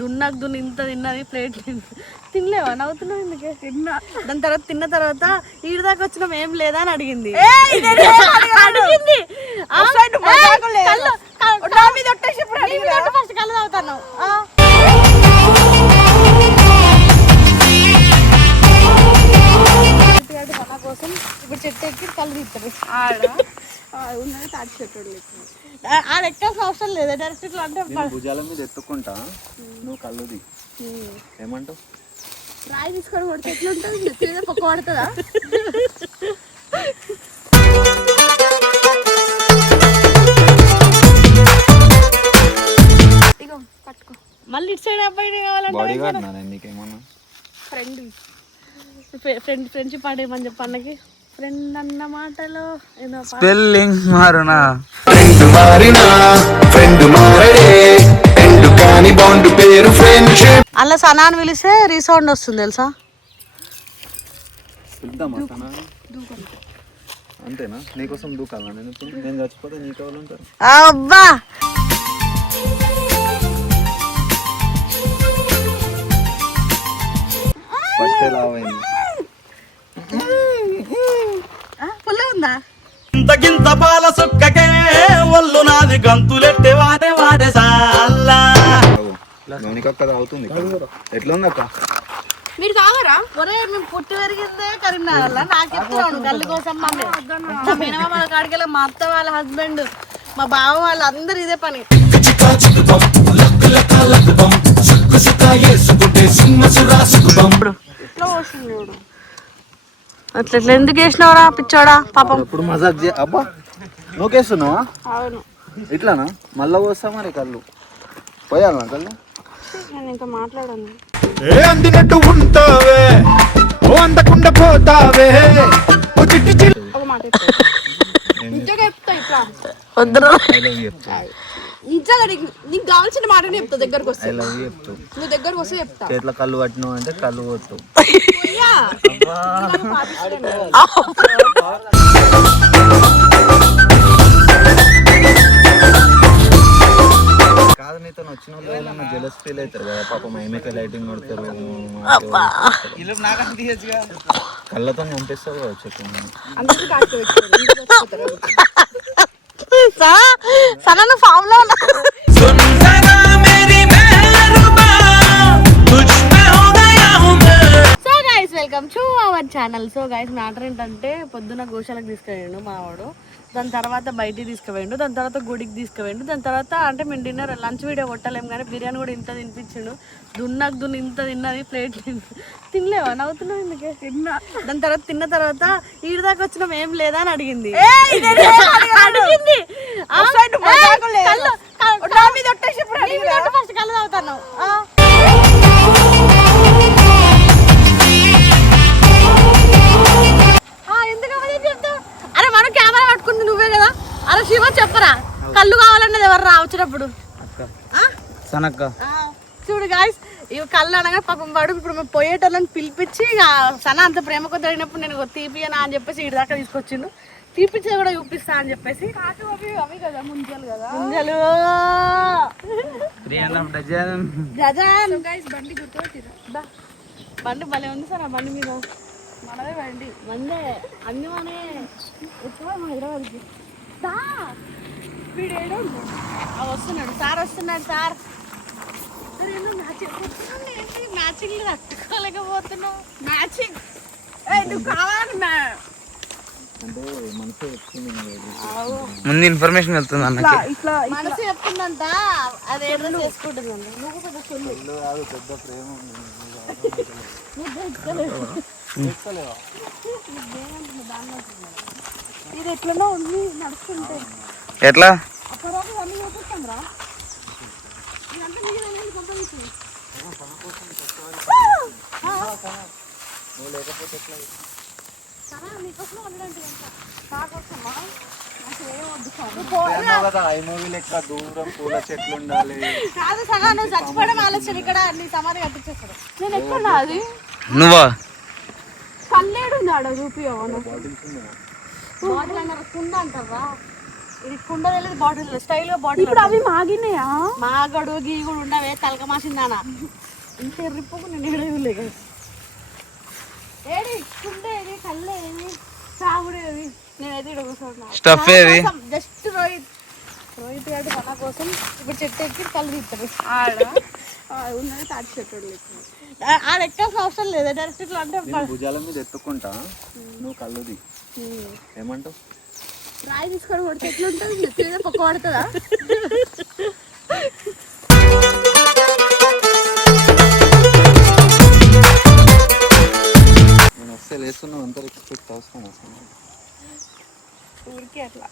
దున్నాకు దున్ని ఇంత తిన్నది ప్లేట్ తినలేవా? నవ్వుతున్నావు ఎందుకే? తిన్నా. దాని తర్వాత తిన్న తర్వాత ఈడి దాకా వచ్చినాం ఏం లేదా అని అడిగింది. ఫస్ట్ కళ్ళు తాగుతాను. మన కోసం ఇప్పుడు చెట్టు ఎక్కి కళ్ళు తీస్తారు. ఉన్నది తాటి చెట్టు ఆడ ఎక్కాల్సిన అవసరం లేదా? డైరెక్ట్ ఇట్లా అంటే భుజాల మీద ఎత్తుకుంటా, నువ్వు కళ్ళుది ఏమంటావు? రాయి తీసుకొని కొడితే ఎట్లా ఉంటుంది? పొక్క పడుతుందా? ఇగో పట్టుకో. మళ్ళీ ఇటు సైడ్ అబ్బాయి కావాలంటే ఫ్రెండ్షిప్ ఆడేమని చెప్పి అన్నకి ఫ్రెండ్ అన్న మాటలో స్పెల్లింగ్ మారునా అలా సనాన్ని పిలిస్తే రీసౌండ్ వస్తుంది తెలుసా? అంతేనా? నీకోసం దూకాలా నేను? ఇప్పుడు నేను చచ్చిపోతే నీకు కావాలంటారు. అబ్బా ఫస్ట్ ఎలా అయింది? పుల్ల ఉందా? ఇంతకింత పాల సుక్కకే ఒళ్ళు నాది గంతులెట్టే వాడే వాడే సాల్లా నూనెకక్క అవుతుంది. ఎట్లా ఉంది అక్క? మీరు కావరా? ఒరే మేము పుట్టి పెరిగిందే కరీంనగర్. నాకు ఎప్పుడు గల్లి కోసం మా మేనమామ వాళ్ళ కాడికెళ్ళి మా అత్త వాళ్ళ హస్బెండ్ మా బావ వాళ్ళు అందరు ఇదే పని. అట్లా ఎట్లా ఎందుకు వేసినావురా పిచ్చోడా? పాపం ఇప్పుడు మజాక్ అబ్బా నూకేస్తున్నావా? అవును. ఇట్లానా? మళ్ళా పోస్తా మరి కళ్ళు పోయాలనా? కళ్ళు నేను ఇంకా మాట్లాడాను. అందినట్టు ఉంటావే అందకుండా పోతావే. ఒక మాట నిజంగా చెప్తా. ఇట్లా వద్దురా నిజంగా నీకు కావాల్సిన మాటనే చెప్తా. దగ్గరకు వస్తే నువ్వు దగ్గరకు వస్తే చెప్తా. చేతిలో కళ్ళు పట్టినావు అంటే కళ్ళు కొట్టు. కాదు నీతో వచ్చిన వాళ్ళు జెలస్ ఫీల్ అవుతారు కదా పాపం. ఏమైతే లైటింగ్ కొడతారు, కళ్ళతో చంపిస్తారు చెప్పు. సడన్ ఫామ్ లో welcome to our channel. So guys matter ఏంటంటే పొద్దున్న గోశాలకు తీసుకుపోయాడు మావాడు, దాని తర్వాత బయటికి తీసుకుపోయిండు, దాని తర్వాత గుడికి తీసుకుపోయిండు, దాని తర్వాత అంటే మేము డిన్నర్ లంచ్ వీడియో కొట్టలేము కానీ బిర్యానీ కూడా ఇంత తినిపించిండు. దున్నాకు దున్ని ఇంత తిన్నది ప్లేట్ తినలేవా? నవ్వుతున్నావు ఎందుకే? తిన్నా. దాని తర్వాత తిన్న తర్వాత ఈడి దాకా వచ్చినాం ఏం లేదా అని అడిగింది. ఫస్ట్ కళ్ళు తాగుతాను. అరే మనం కెమెరా పట్టుకుంది నువ్వే కదా. అరే శివ చెప్పరా కళ్ళు కావాలన్నది ఎవరు రా వచ్చినప్పుడు? చూడు గాయస్ ఇవి కళ్ళు అనగా పాపం వాడు ఇప్పుడు మేము పోయేటోళ్ళని పిలిపించి సన అంత ప్రేమ కొద్ది అడిగినప్పుడు నేను తీపియనా అని చెప్పేసి ఇటు దాకా తీసుకొచ్చిండు. తీపిచ్చేది కూడా చూపిస్తా అని చెప్పేసి అవి కదా ముంజలు కదా ముంజలు బండి గుర్తుపెట్టిరా. బండి భలే ఉంది సార్. ఆ బండి మీద మనదే బండి మందే అన్ని మనే ఎక్కువ హైదరాబాద్కి వీడు ఏడో వస్తున్నాడు. సార్ వస్తున్నాడు. Sir matching తట్టుకోలేకపోతున్నావు. మ్యాచింగ్ నువ్వు కావాలి ముందు ఇన్ఫర్మేషన్ వెళ్తుంది అన్న. ఇట్లా మనసు చెప్తుందంట అది ఏదో చేసుకుంటుందండి. నువ్వు పెద్ద ప్రేమ ఇది ఎట్లనో ఉంది నడుస్తుంటే. ఎట్లా అన్నీ చూపిస్తాం రా. ఇదంతా మీరు కంపెనీకి చచ్చిపోవడం ఆలోచన ఇక్కడ నీ సమాధి కట్టించేస్తాడు. నేను ఎక్కడ అది నువ్వా పల్లెడు ఆడ రూపీ బాటిల్ అంటారా? ఇది కుండ తెలియదు బాటిల్ స్టైల్ గా బాటిల్. ఇప్పుడు అవి మాగినాయా? మాగడు గీగుడు ఉండవే తలక మాసిందానా ఇంత ఎర్రిపోకు నేను ఏడేవిలే ఏడి కుండ ఏది కళ్ళే ఏది సాగుడేది నేనైతే ఇక్కడ కూర్చోండి. స్టఫ్ ఏది? జస్ట్ రోహిత్ గారి మన కోసం ఇప్పుడు చెట్టు ఎక్కి కళ్ళు తీస్తారు. ఆడ ఉన్నది తాటి చెట్టు ఆడ ఎక్కాల్సిన అవసరం లేదు డైరెక్ట్ ఇట్లా అంటే నేను భుజాల మీద ఎత్తుకుంటా, నువ్వు కళ్ళుది. ఏమంటావు? రాయి తీసుకొని కొడితే ఎట్లుంటుంది? నెత్తి మీద పొక్క పడుతుందా? నేను వస్తే లేస్తున్నావు అంతా ఎక్స్పెక్ట్ అవసరం అసలు. ఊరికే అట్లా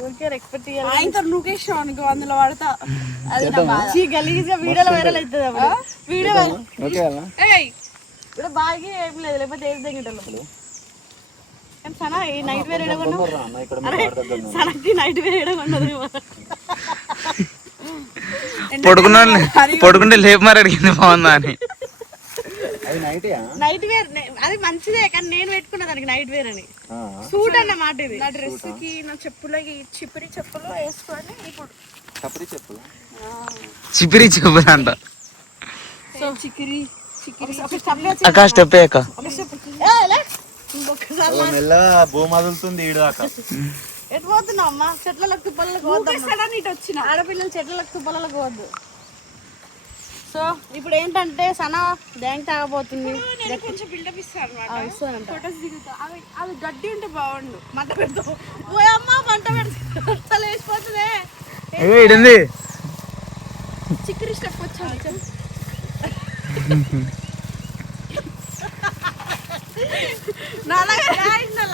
ఊరికే ఎక్స్పెక్ట్ ఆయనతో నువ్వేసావు అనుకో అందులో పడతా. అది నా బాధ. గలీజ్గా వీడియోలో వైరల్ అవుతుంది అప్పుడు వీడియో ఓకే అలా ఇప్పుడు బాగా ఏం లేదు లేకపోతే ఏది తగ్గిటోళ్ళు కానీ సనా ఈ నైట్ వేర్ ఎడగొన్నావు అన్న ఇక్కడ మీ కార్ దగ్గర ఉన్నాను. సనకి నైట్ వేర్ ఎడగొన్నది పడుకుంటే లేపు మరి అడిగింది బాగుందా అని. అది నైటే నైట్ వేర్ అది మంచిదే కానీ నేను పెట్టుకున్నా దానికి నైట్ వేర్ అని సూట్ అన్నమాట ఇది. నా డ్రెస్ కి నా చెప్పులకి చిప్పిరి చెప్పులు వేసుకొని ఇప్పుడు చప్పరి చెప్పులు చిపిరి చెప్పుదంట చికిరి అక్క స్టెప్ అక్క. ఇంకొకసారి మెల్లగా భూమి వదులుతుంది ఈడు దాకా. ఎటు పోతున్నావు అమ్మా చెట్లకు తుప్పలకు పోద్దాం ఇటు వచ్చిన ఆడపిల్లలు చెట్లకు తుప్పలకు పోవద్దు. సో ఇప్పుడు ఏంటంటే సనా డ్యాంక్ తాగబోతుంది కొంచెం బిల్డప్ ఇస్తాను అనమాట. ఇస్తానంట ఫొటోస్ దిగుతా. అవి గడ్డి ఉంటే బాగుండు. మంట పెడతావు అమ్మా మంట పెడతా లేచిపోతుంది. ఇడింది చికిరి స్టెప్ వచ్చాను. నా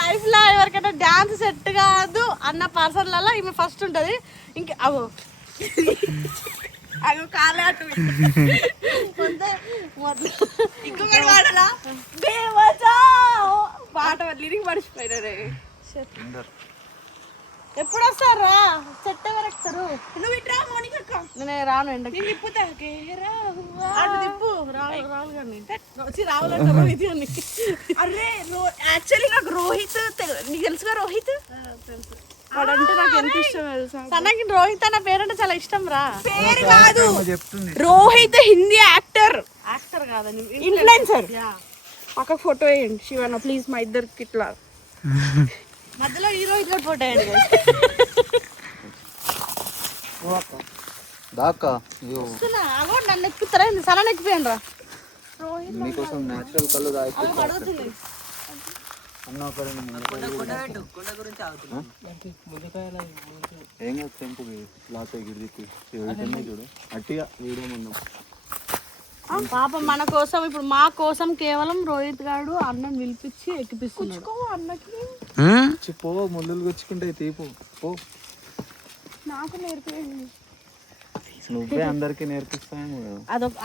లైఫ్ లో ఎవరికైనా డాన్స్ సెట్ కాదు అన్న పర్సన్లలో ఈమె ఫస్ట్ ఉంటది. ఇంకా అవో అవి కాలాటు ఇంకొకటి పాడలా పాట లిరిక్ మర్చిపోయినారే. ఎప్పుడు వస్తారా సెట్ ఎవరు ఎక్కుతారు? నువ్వు ఇట్రా మోనికక్క. నేను రాను ఎండకి తిప్పుతా అటు తిప్పు రాహుల్ గారిని వచ్చి రాహుల్ అంటే రోహిత్ గారిని. అరే యాక్చువల్లీ నాకు రోహిత్ నీకు తెలుసుగా రోహిత్ వాడంటే నాకు ఎంత ఇష్టం తెలుసా. తనకి రోహిత్ అన్న పేరంటే చాలా ఇష్టం రా. పేరు కాదు చెప్తుంది రోహిత్ హిందీ యాక్టర్ యాక్టర్ కాదని ఇన్ఫ్లుయెన్సర్. పక్క ఫోటో వేయండి శివన్న ప్లీజ్ మా ఇద్దరికి ఇట్లా మధ్యలో హీరో ఇట్లా ఫోటో వేయండి దాకా అయ్యో అగో నన్ను ఎక్కుతారా సలా ఎక్కిపోయాను రా. మీకోసం నేచురల్ కళ్ళు దాకి అడుగుతుంది అన్న ఒక రెండు ఏం కాదు తెంపు లాస్ గిడికి చూడు అట్టిగా వీడియో ముందు పాపం మన కోసం ఇప్పుడు మా కోసం కేవలం రోహిత్ గారు అన్నం పిలిపించి ఎక్కిపిస్తున్నాడు. అన్నకి పో ముళ్ళులు గుచ్చుకుంటే తీపు పో నాకు నేర్పేయండి. నువ్వే అందరికి నేర్పిస్తాను అదొక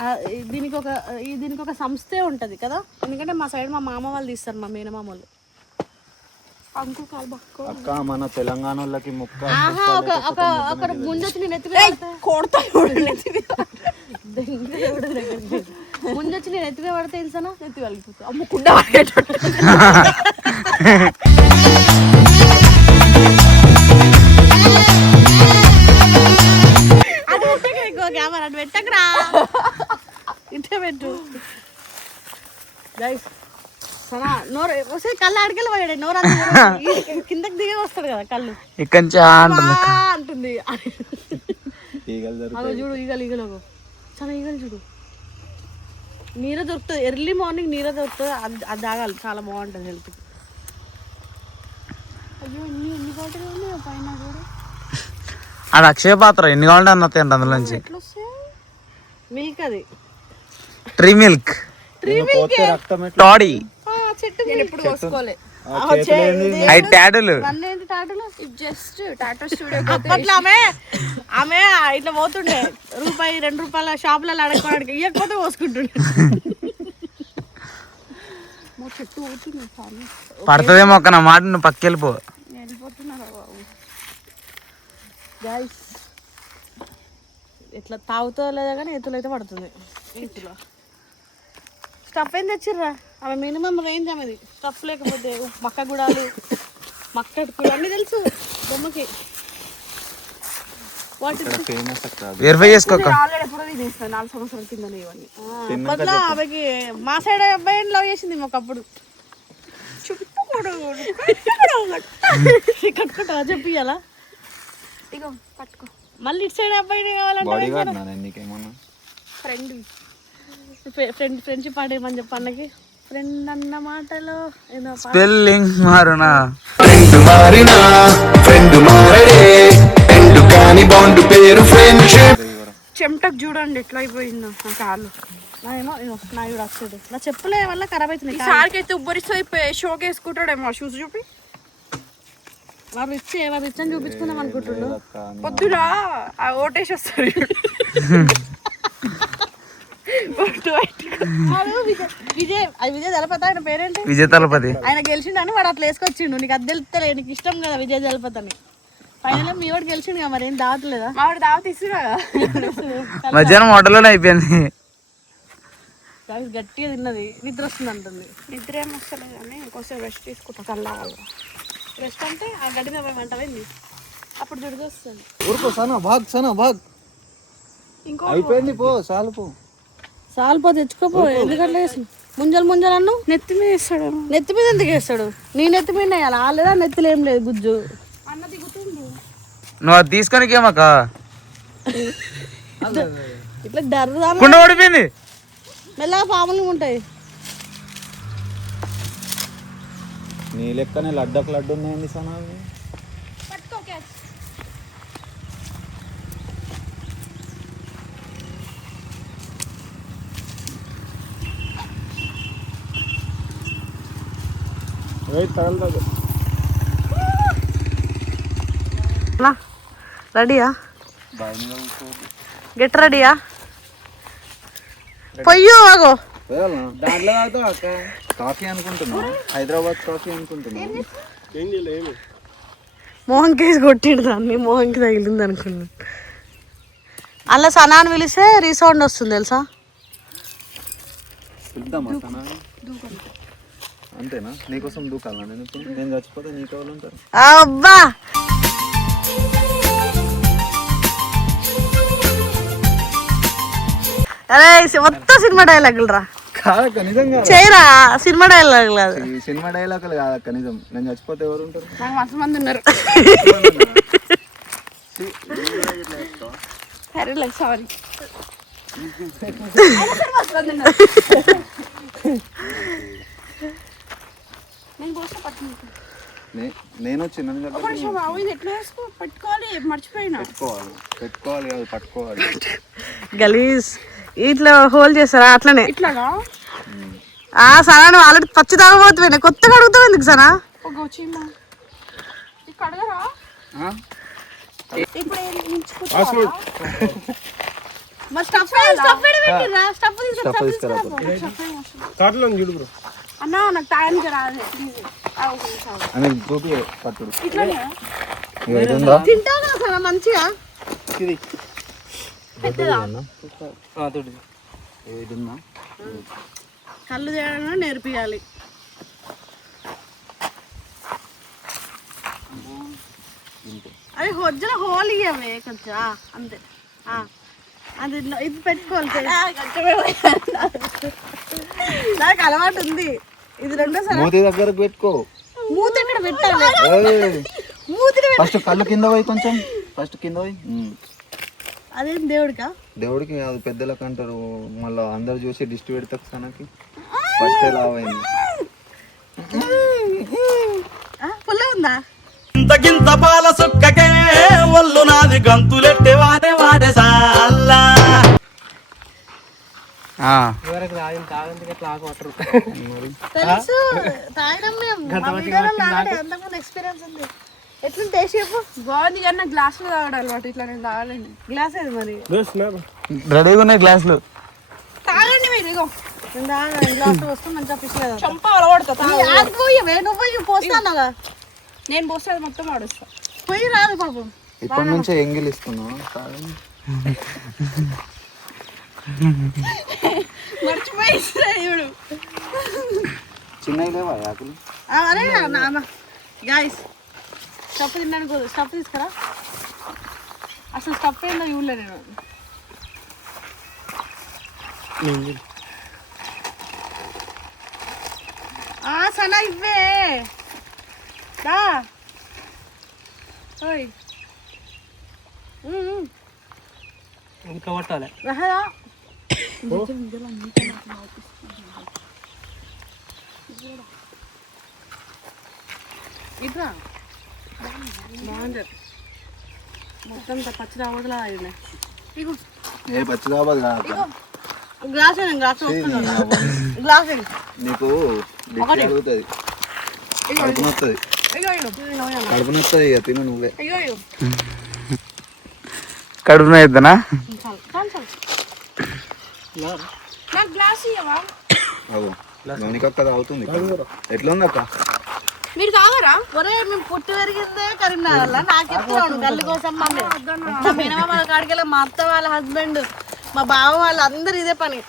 దీనికి ఒక సంస్థే ఉంటది కదా. ఎందుకంటే మా సైడ్ మా మామ వాళ్ళు తీస్తారు మా మేనమామ వాళ్ళు. అంకు కాలు బక్కో అక్క మన తెలంగాణ వాళ్ళకి ముక్క ఆహా ఒక ముందొచ్చి నేను ఎత్తుకు కొడతా ముందొచ్చి నేను ఎత్తుగా పడితే తెలుసానా ఎత్తి వెళ్ళిపోతా అమ్ముకుంటా అది పెట్టకు కెమెరా అది పెట్టకురా ఇంటే పెట్టు గైస్ సనా నోరు ఒకసారి కళ్ళు ఆడికెళ్ళి పోయాడు నోరు కిందకి దిగే వస్తాడు కదా కళ్ళు ఇక్కడి నుంచి అంటుంది. అదో చూడు ఈగలు చాలా ఈగలు చూడు. నీరే దొరుకుతుంది ఎర్లీ మార్నింగ్ నీరే దొరుకుతుంది. అది తాగాలి చాలా బాగుంటుంది హెల్త్. అయ్యో ఎన్ని బాటిల్ ఉన్నాయి పైన కూడా. ఆడ అక్షయ పాత్ర ఎన్ని కావాలంటే అన్న తింట అందులోంచి. ఎట్లా వస్తాయి మిల్క్ అది ట్రీ మిల్క్ రక్తం టాడీ చెట్టు నేను ఎప్పుడు పోసుకోలే. అవి టాడీలు అన్నేంటి టాటలు జస్ట్ టాటా స్టూడియో అప్పట్లో ఆమె ఇట్లా పోతుండే రూపాయి 2 రూపాయల షాపులలో అడగడానికి ఇవ్వకపోతే పోసుకుంటుండే. మా చెట్టు పోతుంది చాలా పడుతుందేమో ఒక్క నా మాట నువ్వు పక్కెళ్ళిపో. వెళ్ళిపోతున్నారా బాబు. గైస్ ఇట్లా తాగుతో లేదా కానీ ఎత్తులు అయితే పడుతుంది. ఎత్తులో స్టఫ్ ఏం తెచ్చిర్రా? అవి మినిమం రేంజ్ ఆమెది స్టఫ్ లేకపోతే మక్క గుడాలు మక్కడుకులు అన్నీ తెలుసు. బొమ్మకి వాటి ఇక్కడ ఫేమస్ అక్క అది. వెరిఫై చేసుకోక ఆల్రెడీ ఎప్పుడో తినేస్తాను 4 సంవత్సరాల కింద ఇవన్నీ అప్పట్లో ఆమెకి మా సైడ్ అబ్బాయిని లవ్ చేసింది ఒకప్పుడు కట్టుకుంటా చెప్పియాలా ఇగో పట్టుకో మళ్ళీ ఇటు సైడ్ అబ్బాయిని కావాలంటే బాడీ గార్డ్ నా నీకేమన్నా ఫ్రెండ్ ఫ్రెండ్షిప్ ఆడేమని చెప్పి అన్నకి ఫ్రెండ్ అన్న మాటలో ఏదో స్పెల్లింగ్ మారునా ఫ్రెండ్ మారినా ఫ్రెండ్ మారడే ఎండు కాని బాండ్ పేరు ఫ్రెండ్షిప్ చెమటకు చూడండి ఎట్లా అయిపోయిందో నా కాళ్ళు నాయేమో నా ఇవి వచ్చేది నా చెప్పులే వల్ల ఖరాబ్ అవుతుంది ఈసారికి అయితే ఉబ్బరిస్తుంది షోకి వేసుకుంటాడేమో ఆ షూస్ చూపి వాడు ఇచ్చని చూపించుకుందాం అనుకుంటుండు పొద్దున ఆ ఓటేసి వస్తాడు విజయ్ అది విజయ్ దళపతి ఆయన పేరేంటి విజయ తలపతి ఆయన గెలిచిండని వాడు అట్లా వేసుకొచ్చిండు నీకు అది తెలుస్తలే నీకు ఇష్టం కదా విజయ్ దళపతి అని ఫైనల్ మీ వాడు గెలిచిండు కదా మరి ఏం దావట్లేదా మా వాడు దావ తీసుకురా మధ్యాహ్నం హోటల్లోనే అయిపోయింది. గట్టిగా తిన్నది నిద్ర వస్తుంది అంటుంది నిద్ర ఏం వస్తలేదు కానీ ఇంకోసం రెస్ట్ తీసుకుంటా కల్లా వాళ్ళు రెస్ట్ అంటే ఆ గడ్డి మీద మంటమైంది అప్పుడు దుడిది వస్తుంది ఊరుకో సనా భాగ్ ఇంకో అయిపోయింది పో చాలు పో సాల్పో తెచ్చుకోపో ఎందుకంటే ముంజలు అన్ను నెత్తి మీద వేస్తాడు నెత్తి మీద ఎందుకు వేస్తాడు నీ నెత్తి మీద వేయాలి ఆలేదా నెత్తిలో ఏం లేదు గుజ్జు అన్న దిగుతుండు నువ్వు అది తీసుకొనికేమక్క ఇట్లా డర్రుదా కుండ ఓడిపోయింది. మెల్లగా పాములు ఉంటాయి నీ లెక్కనే లడ్డకు లడ్డు ఉన్నాయండి సనా పట్టుకో క్యాచ్ రెడీయా బాయ్ మీద కూర్చో. గెట్ రెడీయా పొయ్యో ఆగో పోయాలా? దాంట్లో తాగుతావా అక్క? కాఫీ అనుకుంటున్నా హైదరాబాద్ కాఫీ అనుకుంటున్నా మోహన్ కేసు కొట్టిడు దాన్ని మోహన్కి తగిలింది అనుకున్నాను అలా సనాన్ని పిలిస్తే రీసౌండ్ వస్తుంది తెలుసా పిలుద్దామా సనా అంతేనా నీకోసం దూకాలా నేను ఇప్పుడు నేను చచ్చిపోతే నీకు ఎవరు ఉంటారు అబ్బా అరే మొత్తం సినిమా డైలాగులు రా కాదక్క నిజంగా చేయరా సినిమా డైలాగులు అది ఈ సినిమా డైలాగులు కాదక్క నిజం నేను చచ్చిపోతే ఎవరు ఉంటారు నాకు మస్తు మంది ఉన్నారు సరేలే సారీ నేను కోసం పట్టుకుంటా నేను వచ్చి నన్ను దగ్గర కొంచెం ఇది ఎట్లా వేసుకో పట్టుకోవాలి మర్చిపోయినా పెట్టుకోవాలి కాదు పట్టుకోవాలి గలీజ్ ఇట్లా హోల్ చేస్తారా అట్లనే ఇట్లాగా సనా నువ్వు ఆల్రెడీ పచ్చి తాగబోతున్నా కొత్తగా అడుగుతావు ఎందుకు సనా ఒక వచ్చిందా ఇక్కడ అడగరా ఇప్పుడు మరి స్టఫ్ అన్నా నాకు టైంకి రాదు అని చూపి పట్టుడు ఇట్లానే ఏదుందా తింటావు కదా సనా మంచిగా ఏదుందా కళ్ళు చేయడం నేర్పియాలి అదే వజ్జల హోల్ ఇవ్వవే కొంచెం అంతే అది ఇది పెట్టుకోవాలి నాకు అలవాటు ఉంది ఇది రెండోసారి మూతి దగ్గరకు పెట్టుకో మూత ఇక్కడ పెట్టాలి మూతిని ఫస్ట్ కళ్ళు కింద పోయి కొంచెం ఫస్ట్ కింద పోయి అదేం దేవుడికా దేవుడికి అది పెద్దలకు అంటారు మళ్ళీ అందరు చూసి దిష్టి పెడతారు సనకి ఫస్ట్ ఎలా అయింది పుల్ల ఉందా ఇంతకింత పాల సుక్కకే ఒళ్ళు నాది గంతులెట్టే వాడే సాల్లా తెలుసు తాగడం మేము అంతకుముందు ఎక్స్పీరియన్స్ ఉంది ఎట్లా టేస్ట్ చెప్పు బాగుంది కానీ నాకు గ్లాసులో తాగడం అలవాటు ఇట్లా నేను తాగలేను గ్లాస్ ఏది మరి రెడీగా ఉన్నాయి గ్లాసులు. తాగండి మీరు ఇగో నేను తాగను గ్లాస్ వస్తే మంచిగా పిచ్చలేదు చంప అలవాడుతా నువ్వు పోస్తాను నేను పోస్తే మొత్తం ఆడుస్తా పోయి రాదు పాపం ఇప్పటి నుంచే ఎంగిల్ ఇస్తున్నావు మర్చిపోయి ఇస్తాడు చిన్నవి లేవా ఆకులు అరే గాయస్ స్టఫ్ తినడానికి స్టఫ్ తీసుకురా. అసలు స్టఫ్ ఏందో చూడలే నేను. సనా ఇవ్వే దా. ఓయ్ ఇంకా పట్టాలి. రహదా ఇట్రా బాగుంది. మొత్తం పచ్చి రావద్దులా అయింది. ఏ పచ్చి కావాలి గ్లాస్ గ్లాస్ నీకు అడుగుతుంది కడుపు నొస్తుంది కడుపు నొస్తుంది ఇక తిను నువ్వే. కడుపున ఇద్దనా నాకు గ్లాస్ ఇవ్వవా? నోనికక్క అవుతుంది. ఎట్లా ఉంది అక్క? మీరు తాగరా? ఒరే మేము పుట్టి పెరిగిందే కరీంనగర్. నాకు చెప్తున్నాను గల్లి కోసం. మా మేనమా వాళ్ళ కాడికెళ్ళి మా అత్త వాళ్ళ హస్బెండ్ మా బావ వాళ్ళు అందరు ఇదే పని.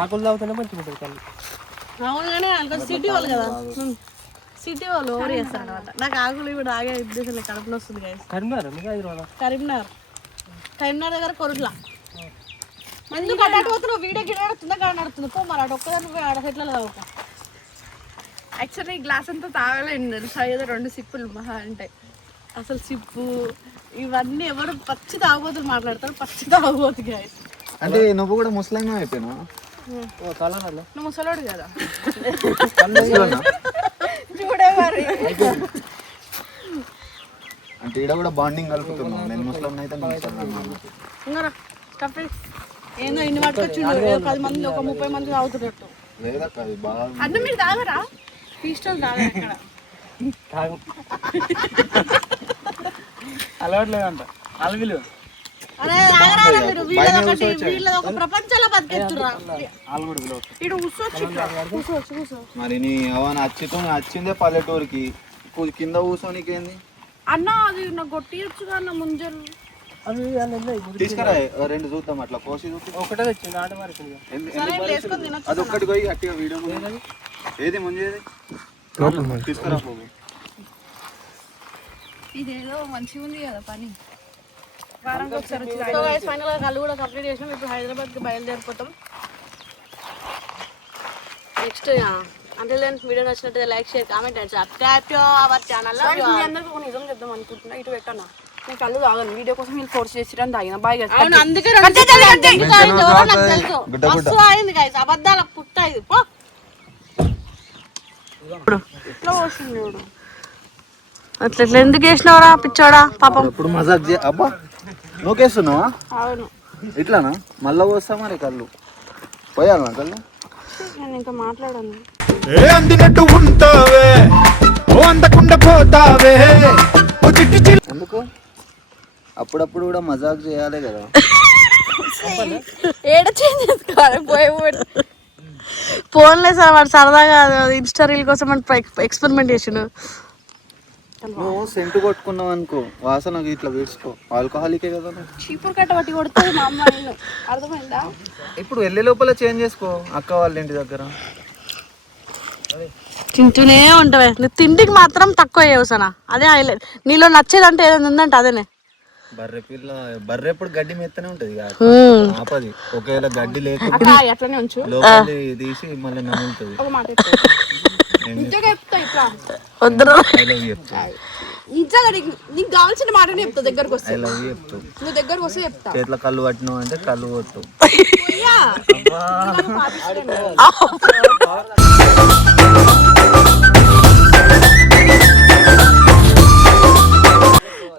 ఆకులు తాగుతూనే మంచిగా ఉంటుంది కళ్ళు. అవును కానీ వాళ్ళ సిటీ వాళ్ళు కదా, సిటీ వాళ్ళు ఓవర్ చేస్తారు అనమాట. నాకు ఆకులు ఇప్పుడు ఆగే ఉద్దేశం లేదు, కడుపున వస్తుంది guys. కరీంనగర్ మీకు హైదరాబాద్? కరీంనగర్ దగ్గర కొరుట్లా. ఎందుకు అటు పోతున్నావు? వీడియో గిడ నడుతుందా కాడ నడుతుంది? పో మరి అటు ఒక్కదాన్ని పోయి ఆడ సెట్లలో తాగుతా. యాక్చువల్లీ ఈ గ్లాస్ అంతా తాగలేను తెలుసా, ఏదో 2 సిప్పులు మహా ఉంటాయి. అసలు సిప్పు ఇవన్నీ ఎవరు పచ్చి తాగబోతులు మాట్లాడతారు. పచ్చి తాగబోతు guys. అంటే నువ్వు కూడా ముస్లిం అయిపోయినా? నువ్వు ముసలోడు కదా. చూడే మరి అంటే ఈడ కూడా బాండింగ్ కలుపుతున్నావు. నేను ముస్లిం అయితే ఇంకా ఏందో ఇన్ని పట్టుకొచ్చిండు. 10 మంది ఒక 30 మంది తాగుతున్నట్టు. లేదక్క అది బాగా. అన్న మీరు తాగరా? పిస్టల్ తాగా ఎక్కడ అలవాటు లేదంట అలవిలు. అరే ఆగరా మీరు. వీళ్ళదొకటి వీళ్ళది ఒక ప్రపంచంలో బతికెత్తురా. ఇటు కూర్చో. మరి నీ అవన్నీ వచ్చిందే పల్లెటూరుకి, కింద కూర్చోనికేంది? అన్న అది నాకు కొట్టియొచ్చుగా అన్న ముంజలు. అవి తీసుకురా 2 చూద్దాం అట్లా కోసి చూపి. ఒకటే వచ్చింది ఆట మారింది. అది ఒక్కటి పోయి గట్టిగా వీడియో ఏది ముంజేది తీసుకురా పోగు. ఇదేదో మంచిగా ఉంది కదా పని. ఫైనల్ గా కళ్ళు కూడా కంప్లీట్ చేసినాం. ఇప్పుడు హైదరాబాద్ కి బయలుదేరిపోతాం. నెక్స్ట్ అంటే వీడియో నచ్చినట్టు like share comment and subscribe to our channel. అందరికీ ఒక నిజం చెప్దాం అనుకుంటున్నా. ఇటు పెట్టాను నేను కళ్ళు తాగను. వీడియో కోసం మీరు ఫోర్స్ చేసిరని తాగిన. బాయ్ అందుకే అయింది గైస్. అబద్ధాల పుట్ట ఇది. ఇట్లా పోసింది అట్లా ఎట్లా ఎందుకు వేసినవరా పిచ్చోడా పాపం. ఇప్పుడు మజాక్ అబ్బా నూకేస్తున్నావా? అవును ఇట్లానా? మళ్ళా పోస్తా మరి కళ్ళు పోయాలనా కళ్ళు? నేను ఇంకా మాట్లాడాను. అందినట్టు ఉంటావే ఓ అందకుండా పోతావే. ఎందుకు అప్పుడప్పుడు కూడా మజాక్ చేయాలి కదా. ఏడ చేంజ్ చేసుకోవాలి ఫోన్లే సార్. వాడు సరదాగా ఇన్స్టా రీల్ కోసం ఎక్స్పెరిమెంట్ చేసిండు. నువ్వు సెంటు కొట్టుకున్నావు అనుకో, వాసన ఇట్లా వేసుకో. ఆల్కహాలికే కదా. చీపురు కట్ట పట్టి కొడుతుంది మా అమ్మ. అర్థమైందా? ఇప్పుడు వెళ్ళే లోపల చేంజ్ చేసుకో అక్క వాళ్ళ ఇంటి దగ్గర. తింటూనే ఉంటావే. తిండికి మాత్రం తక్కువ చేయవసనా. అదే హైలైట్. నీలో నచ్చేదంటే ఏదైనా ఉందంటే అదేనే. బర్రె పిల్ల బర్రె ఎప్పుడు గడ్డి మెత్తనే ఉంటది ఆపది. ఒకవేళ గడ్డి లేకుండా అట్లనే ఉంచు. లోపలి తీసి మళ్ళీ నమ్ముతుంది. ఒక మాట నిజంగా చెప్తా. ఇట్లా వద్దురా. ఐ లవ్ యూ చెప్తా. నిజంగా నీకు కావాల్సిన మాటనే చెప్తా. దగ్గరకు వస్తే ఐ లవ్ యూ చెప్తా. నువ్వు దగ్గరకు వస్తే చెప్తా. చేతిలో కళ్ళు పట్టినావు అంటే కళ్ళు కొట్టు.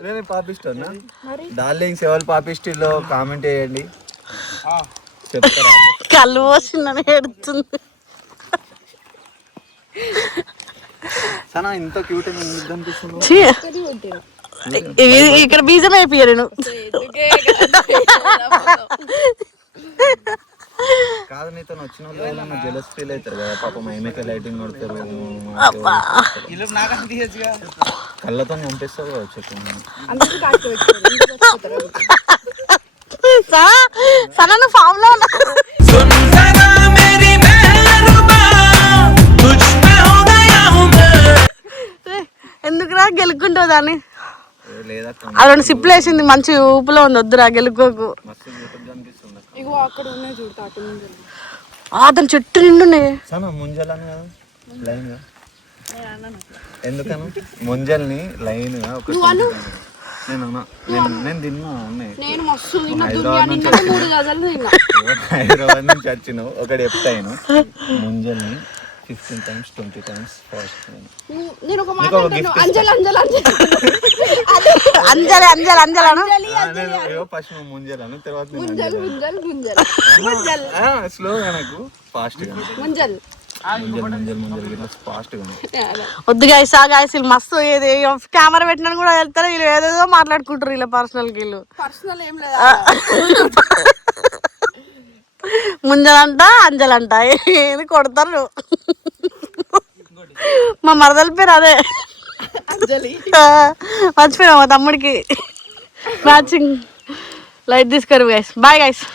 నేను పాపిస్తున్నా. డార్లింగ్స్ ఎవరు పాపిస్టిలో కామెంట్ చేయండి, చెప్తారా. కళ్ళు పోసిందని ఏడుతుంది. సనా ఇంత క్యూట్ అనిపిస్తుంది. ఇక్కడ బీజం అయిపోయా నేను. కాదు నీతో వచ్చిన వాళ్ళు జెలస్ ఫీల్ అవుతారు కదా పాపం. ఏమైతే లైటింగ్ కొడతారు కళ్ళతో చంపిస్తారు కావచ్చు. సనా నువ్వు ఫామ్ లో ఉన్నా. అంటావు దాన్ని లేదక్క అది 2 సిప్లు వేసింది మంచి ఊపులో ఉంది వద్దురా గెలుకోకు మస్తు యూట్యూబ్ అనిపిస్తుంది అక్క. ఇగో అక్కడ ఉన్నాయి చూడు తాటి ముంజలు. దాని చెట్టు నిండున్నాయి సనా ముంజలని కదా లైన్ గా ఎందుకను ముంజల్ని లైన్ గా ఒకటి నేను తిన్నా ఉన్నాయి నేను మస్తు తిన్నా హైదరాబాద్ నుంచి 3 గజాలు తిన్నా. హైదరాబాద్ నుంచి వచ్చినావు ఒకటి చెప్తాను ముంజల్ని 15 times 20 times ఫాస్ట్ నేను ఒక మాట నీకు ఒక అంటాను, gift అంజలి అంజలి అంజలి అంజలి అంజలి అంజలి అను ఫస్ట్ నువ్వు ముంజలను తర్వాత ముంజల్ ముంజల్ ముంజల్ ముంజల్ స్లోగా నాకు ఫాస్ట్ గా ముంజల్ ముంజల్ గిట్లా ఫాస్ట్ గా వద్దు గైస్ వీళ్ళు మస్తు ఏది కెమెరా పెట్టినా కూడా వెళ్తారు వీళ్ళు ఏదేదో మాట్లాడుకుంటారు వీళ్ళ పర్సనల్ వీళ్ళు పర్సనల్ ఏం లేదు. ముంజలంట అంజలంట ఏది కొడతారు మా మరదల పేరు అదే అంజలి మర్చిపోయినా మా తమ్ముడికి మ్యాచింగ్ లైట్ తీసుకొని గైస్ బాయ్ గైస్